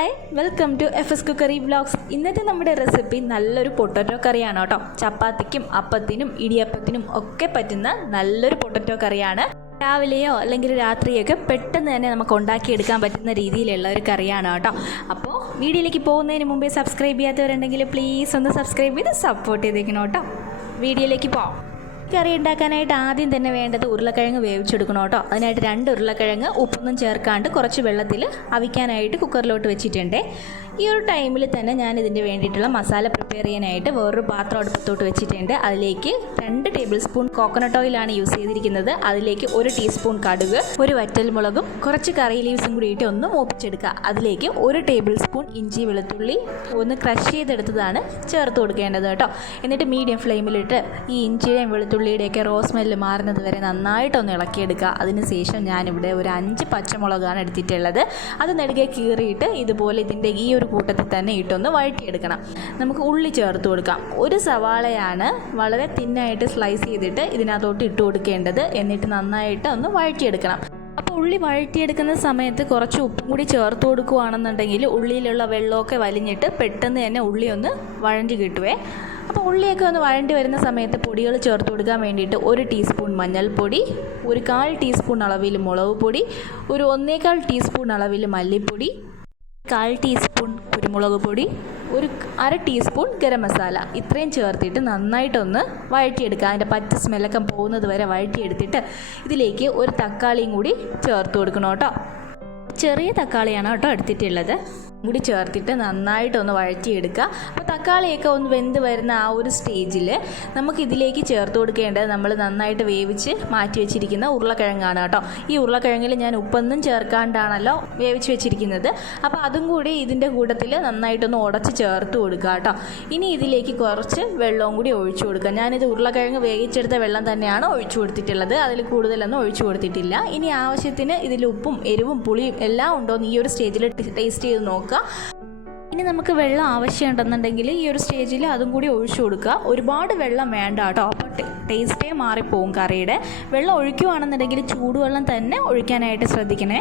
Hi, welcome to fscookeryvlogs. ഇന്നത്തെ നമ്മുടെ recipe നല്ലൊരു പൊട്ടറ്റോ കറിയാണ് കേട്ടോ. ചപ്പാത്തിക്കും അപ്പത്തിനും ഇടിയപ്പത്തിനും ഒക്കെ പറ്റുന്ന നല്ലൊരു പൊട്ടറ്റോ കറിയാണ്. രാവിലെയോ അല്ലെങ്കിൽ രാത്രിയൊക്കെ പെട്ടെന്ന് തന്നെ നമുക്ക് ഉണ്ടാക്കിയെടുക്കാൻ പറ്റുന്ന രീതിയിലുള്ള ഒരു കറിയാണ് കേട്ടോ. അപ്പോൾ വീഡിയോയിലേക്ക് പോകുന്നതിന് മുമ്പേ സബ്സ്ക്രൈബ് ചെയ്യാത്തവരുണ്ടെങ്കിൽ പ്ലീസ് ഒന്ന് സബ്സ്ക്രൈബ് ചെയ്ത് സപ്പോർട്ട് ചെയ്തേക്കണം കേട്ടോ. വീഡിയോയിലേക്ക് പോകാം. കറി ഉണ്ടാക്കാനായിട്ട് ആദ്യം തന്നെ വേണ്ടത് ഉരുളക്കിഴങ്ങ് വേവിച്ചെടുക്കണം കേട്ടോ. അതിനായിട്ട് 2 ഉരുളക്കിഴങ്ങ് ഉപ്പൊന്നും ചേർക്കാണ്ട് കുറച്ച് വെള്ളത്തിൽ അവിക്കാനായിട്ട് കുക്കറിലോട്ട് വെച്ചിട്ടുണ്ട്. ഈ ഒരു ടൈമിൽ തന്നെ ഞാൻ ഇതിൻ്റെ വേണ്ടിയിട്ടുള്ള മസാല പ്രിപ്പയർ ചെയ്യാനായിട്ട് വേറൊരു പാത്രം അടുപ്പത്തോട്ട് വെച്ചിട്ടുണ്ട്. അതിലേക്ക് 2 ടേബിൾ സ്പൂൺ കോക്കനട്ട് ഓയിലാണ് യൂസ് ചെയ്തിരിക്കുന്നത്. അതിലേക്ക് 1 ടീസ്പൂൺ കടുക്, 1 വറ്റൽമുളകും കുറച്ച് കറി ലീവ്സും കൂടിയിട്ട് ഒന്ന് മൂപ്പിച്ചെടുക്കുക. അതിലേക്ക് 1 ടേബിൾ സ്പൂൺ ഇഞ്ചി വെളുത്തുള്ളി ഒന്ന് ക്രഷ് ചെയ്തെടുത്തതാണ് ചേർത്ത് കൊടുക്കേണ്ടത് കേട്ടോ. എന്നിട്ട് മീഡിയം ഫ്ലെയിമിലിട്ട് ഈ ഇഞ്ചിയുടെയും വെളുത്തുള്ളിയുടെയൊക്കെ റോ സ്മെല്ല് മാറുന്നത് വരെ നന്നായിട്ടൊന്ന് ഇളക്കിയെടുക്കുക. അതിനുശേഷം ഞാനിവിടെ ഒരു 5 പച്ചമുളകാണ് എടുത്തിട്ടുള്ളത്. അത് നെടുകെ കീറിയിട്ട് ഇതുപോലെ ഇതിൻ്റെ ഈ ഒരു കൂട്ടത്തിൽ തന്നെ ഇട്ടൊന്ന് വഴറ്റിയെടുക്കണം. നമുക്ക് ഉള്ളി ചേർത്ത് കൊടുക്കാം. 1 സവാളയാണ് വളരെ തിന്നായിട്ട് സ്ലൈസ് ചെയ്തിട്ട് ഇതിനകത്തോട്ട് ഇട്ട് കൊടുക്കേണ്ടത്. എന്നിട്ട് നന്നായിട്ട് ഒന്ന് വഴറ്റിയെടുക്കണം. അപ്പോൾ ഉള്ളി വഴറ്റിയെടുക്കുന്ന സമയത്ത് കുറച്ച് ഉപ്പും കൂടി ചേർത്ത് കൊടുക്കുകയാണെന്നുണ്ടെങ്കിൽ ഉള്ളിയിലുള്ള വെള്ളമൊക്കെ വലിഞ്ഞിട്ട് പെട്ടെന്ന് തന്നെ ഉള്ളി ഒന്ന് വഴണ്ടി കിട്ടുവേ. അപ്പോൾ ഉള്ളിയൊക്കെ ഒന്ന് വഴണ്ടി വരുന്ന സമയത്ത് പൊടികൾ ചേർത്ത് കൊടുക്കാൻ വേണ്ടിയിട്ട് 1 ടീസ്പൂൺ മഞ്ഞൾപ്പൊടി, 1/4 ടീസ്പൂൺ അളവിൽ മുളക് പൊടി, 1/4 ടീസ്പൂൺ അളവിൽ മല്ലിപ്പൊടി, 1/4 ടീസ്പൂൺ കുരുമുളക് പൊടി, 1/2 ടീസ്പൂൺ ഗരം മസാല, ഇത്രയും ചേർത്തിട്ട് നന്നായിട്ടൊന്ന് വഴറ്റിയെടുക്കുക. അതിൻ്റെ പച്ച സ്മെല്ലൊക്കെ പോകുന്നത് വരെ വഴറ്റിയെടുത്തിട്ട് ഇതിലേക്ക് 1 തക്കാളിയും കൂടി ചേർത്ത് കൊടുക്കണം കേട്ടോ. ചെറിയ തക്കാളിയാണ് കേട്ടോ എടുത്തിട്ടുള്ളത്. കൂടി ചേർത്തിട്ട് നന്നായിട്ടൊന്ന് വഴറ്റിയെടുക്കുക. അപ്പോൾ തക്കാളിയൊക്കെ ഒന്ന് വെന്ത് വരുന്ന ആ ഒരു സ്റ്റേജിൽ നമുക്കിതിലേക്ക് ചേർത്ത് കൊടുക്കേണ്ടത് നമ്മൾ നന്നായിട്ട് വേവിച്ച് മാറ്റി വെച്ചിരിക്കുന്ന ഉരുളക്കിഴങ്ങാണ് കേട്ടോ. ഈ ഉരുളക്കിഴങ്ങിൽ ഞാൻ ഉപ്പൊന്നും ചേർക്കാണ്ടാണല്ലോ വേവിച്ച് വെച്ചിരിക്കുന്നത്. അപ്പോൾ അതും കൂടി ഇതിൻ്റെ കൂട്ടത്തിൽ നന്നായിട്ടൊന്ന് ഉടച്ച് ചേർത്ത് കൊടുക്കുക കേട്ടോ. ഇനി ഇതിലേക്ക് കുറച്ച് വെള്ളവും കൂടി ഒഴിച്ചു കൊടുക്കുക. ഞാനിത് ഉരുളക്കിഴങ്ങ് വേവിച്ചെടുത്ത വെള്ളം തന്നെയാണ് ഒഴിച്ചു കൊടുത്തിട്ടുള്ളത്. അതിൽ കൂടുതലൊന്നും ഒഴിച്ചു കൊടുത്തിട്ടില്ല. ഇനി ആവശ്യത്തിന് ഇതിൽ ഉപ്പും എരിവും പുളിയും എല്ലാം ഉണ്ടോയെന്ന് ഈ ഒരു സ്റ്റേജിൽ ടേസ്റ്റ് ചെയ്ത് നോക്കുക. ഇനി നമുക്ക് വെള്ളം ആവശ്യമുണ്ടെന്നുണ്ടെങ്കിൽ ഈ ഒരു സ്റ്റേജിൽ അതും കൂടി ഒഴിച്ചു കൊടുക്കുക. ഒരുപാട് വെള്ളം വേണ്ട കേട്ടോ. അപ്പോൾ ടേസ്റ്റേ മാറിപ്പോവും കറിയുടെ. വെള്ളം ഒഴിക്കുകയാണെന്നുണ്ടെങ്കിൽ ചൂടുവെള്ളം തന്നെ ഒഴിക്കാനായിട്ട് ശ്രദ്ധിക്കണേ.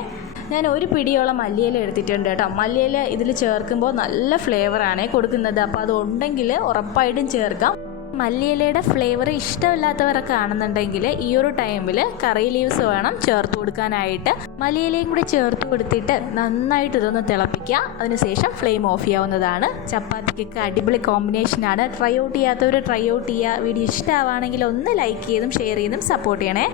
ഞാൻ 1 പിടിയോളം മല്ലിയില എടുത്തിട്ടുണ്ട് കേട്ടോ. മല്ലിയില ഇതിൽ ചേർക്കുമ്പോൾ നല്ല ഫ്ലേവറാണ് കൊടുക്കുന്നത്. അപ്പോൾ അതുണ്ടെങ്കിൽ ഉറപ്പായിട്ടും ചേർക്കാം. മല്ലിയിലയുടെ ഫ്ലേവർ ഇഷ്ടമില്ലാത്തവരൊക്കെ ആണെന്നുണ്ടെങ്കിൽ ഈ ഒരു ടൈമിൽ കറി ലീവ്സ് വേണം ചേർത്ത് കൊടുക്കാനായിട്ട്. മല്ലിയിലയും കൂടി ചേർത്ത് കൊടുത്തിട്ട് നന്നായിട്ട് ഇതൊന്ന് തിളപ്പിക്കുക. അതിനുശേഷം ഫ്ലെയിം ഓഫ് ചെയ്യാവുന്നതാണ്. ചപ്പാത്തിക്കൊക്കെ അടിപൊളി കോമ്പിനേഷനാണ്. ട്രൈ ഔട്ട് ചെയ്യാത്തവർ ട്രൈ ഔട്ട് ചെയ്യുക. വീഡിയോ ഇഷ്ടമാവുകയാണെങ്കിൽ ഒന്ന് ലൈക്ക് ചെയ്തും ഷെയർ ചെയ്തും സപ്പോർട്ട് ചെയ്യണേ.